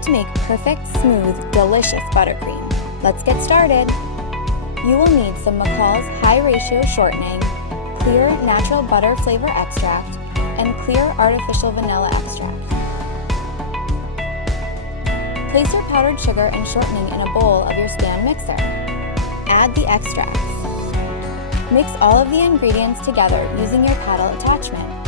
time to make perfect, smooth, delicious buttercream. Let's get started. You will need some McCall's high ratio shortening, clear natural butter flavor extract, and clear artificial vanilla extract. Place your powdered sugar and shortening in a bowl of your stand mixer. Add the extracts. Mix all of the ingredients together using your paddle attachment.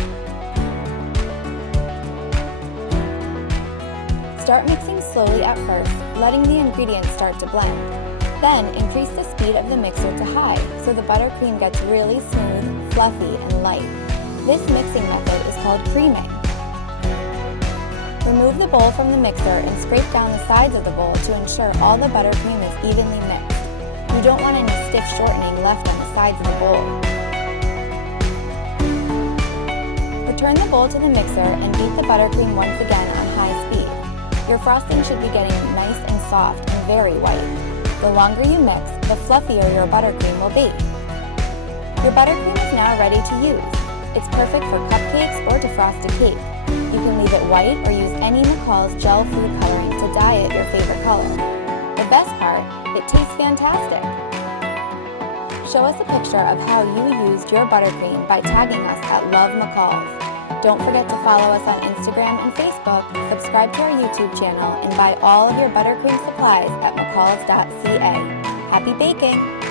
Start mixing slowly at first, letting the ingredients start to blend. Then increase the speed of the mixer to high so the buttercream gets really smooth, fluffy, and light. This mixing method is called creaming. Remove the bowl from the mixer and scrape down the sides of the bowl to ensure all the buttercream is evenly mixed. You don't want any stiff shortening left on the sides of the bowl. Return the bowl to the mixer and beat the buttercream once again on high speed. Your frosting should be getting nice and soft and very white. The longer you mix, the fluffier your buttercream will be. Your buttercream is now ready to use. It's perfect for cupcakes or to frost a cake. You can leave it white or use any McCall's gel food coloring to dye it your favorite color. The best part, it tastes fantastic. Show us a picture of how you used your buttercream by tagging us at Love McCall's. Don't forget to follow us on Instagram and Facebook, subscribe to our YouTube channel, and buy all of your buttercream supplies at mccalls.ca. Happy baking!